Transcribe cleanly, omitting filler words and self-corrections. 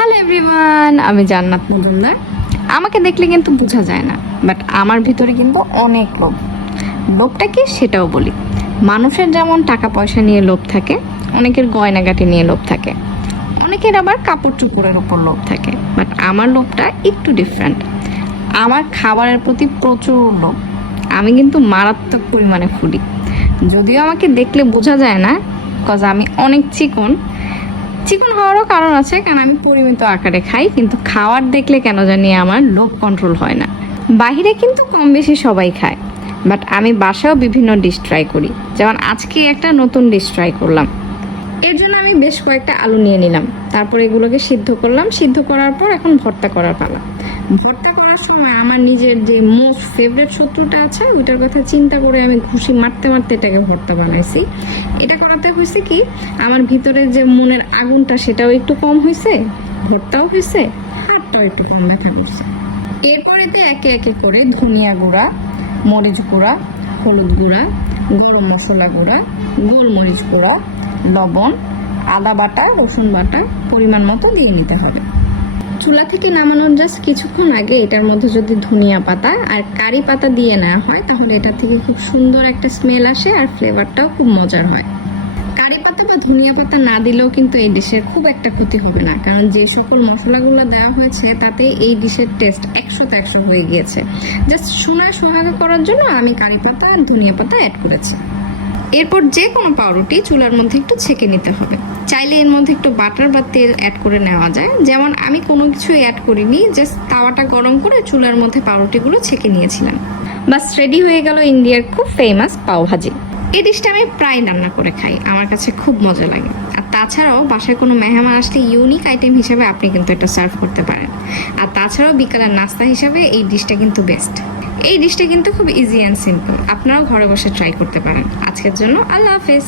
Hello everyone, আমি জান্নাত মজুমদার। আমাকে দেখলে কিন্তু বোঝা যায় না, বাট আমার ভিতরে কিন্তু অনেক লোভ। লোভটা কি সেটাও বলি। মানুষের যেমন টাকা পয়সা নিয়ে লোভ থাকে, অনেকের গয়নাগাটি নিয়ে লোভ থাকে, অনেকের আবার কাপড় চোপড়ের উপর লোভ থাকে, বাট আমার লোভটা একটু ডিফারেন্ট। আমার খাবারের প্রতি প্রচুর লোভ। আমি কিন্তু মারাত্মক পরিমাণে ফুডি। যদিও আমাকে দেখলে বোঝা যায় না, কজ আমি অনেক চিকন। চিকন হওয়ারও কারণ আছে, কারণ আমি পরিমিত আকারে খাই, কিন্তু খাওয়ার দেখলে কেন জানি আমার লোভ কন্ট্রোল হয় না। বাইরে কিন্তু কম বেশি সবাই খায়, বাট আমি বাসায়ও বিভিন্ন ডিশ ট্রাই করি। যেমন আজকে একটা নতুন ডিশ ট্রাই করলাম। এর জন্য আমি বেশ কয়েকটা আলু নিয়ে নিলাম, তারপর এগুলোকে সিদ্ধ করলাম। সিদ্ধ করার পর এখন ভর্তা করার পালা। ভর্তা করার সময় আমার নিজের যে মোস্ট ফেভারিট শত্রুটা আছে ওইটার কথা চিন্তা করে আমি ঘুষি মারতে মারতে এটাকে ভর্তা বানাইছি। এটা করাতে হয়েছে কি, আমার ভিতরে যে মনের আগুনটা সেটাও একটু কম হয়েছে, ভর্তাও হয়েছে, হাতটাও একটু কম ব্যথা করছে। এরপরেতে একে একে করে ধনিয়া গুঁড়া, মরিচ গুঁড়া, হলুদ গুঁড়া, গরম মশলা গুঁড়া, গোলমরিচ গুঁড়া, লবণ, আদা বাটা, রসুন বাটা পরিমাণ মতো দিয়ে নিতে হবে। চুলা থেকে নামানোর জাস্ট কিছুক্ষণ আগে এটার মধ্যে যদি ধনিয়া পাতা আর কারি পাতা দিয়ে নেওয়া হয়, তাহলে এটা থেকে খুব সুন্দর একটা স্মেল আসে আর ফ্লেভারটাও খুব মজার হয়। কারি পাতা বা ধনিয়া পাতা না দিলেও কিন্তু এই ডিশের খুব একটা ক্ষতি হবে না, কারণ যে সকল মশলাগুলো দেওয়া হয়েছে তাতে এই ডিশের টেস্ট 100-100 হয়ে গিয়েছে। জাস্ট সোহাগা করার জন্য আমি কারি পাতা আর ধনিয়া পাতা অ্যাড করেছি। এরপর যে কোনো পাউরুটি চুলার মধ্যে একটু ছেঁকে নিতে হবে। চাইলে এর মধ্যে একটু বাটার বা তেল অ্যাড করে নেওয়া যায়। যেমন আমি কোনো কিছুই অ্যাড করিনি, জাস্ট তাওয়াটা গরম করে চুলার মধ্যে পাউরুটিগুলো ছেঁকে নিয়েছিলাম। বাস রেডি হয়ে গেল ইন্ডিয়ার খুব ফেমাস পাওভাজি। এই ডিশটা আমি প্রায় রান্না করে খাই, আমার কাছে খুব মজা লাগে। আর তাছাড়াও বাসায় কোনো মেহমান আসলে ইউনিক আইটেম হিসাবে আপনি কিন্তু এটা সার্ভ করতে পারেন। আর তাছাড়াও বিকালের নাস্তা হিসাবে এই ডিশটা কিন্তু বেস্ট। এই ডিশটা কিন্তু খুব ইজি অ্যান্ড সিম্পল, আপনারাও ঘরে বসে ট্রাই করতে পারেন। আজকের জন্য আল্লাহ হাফেজ।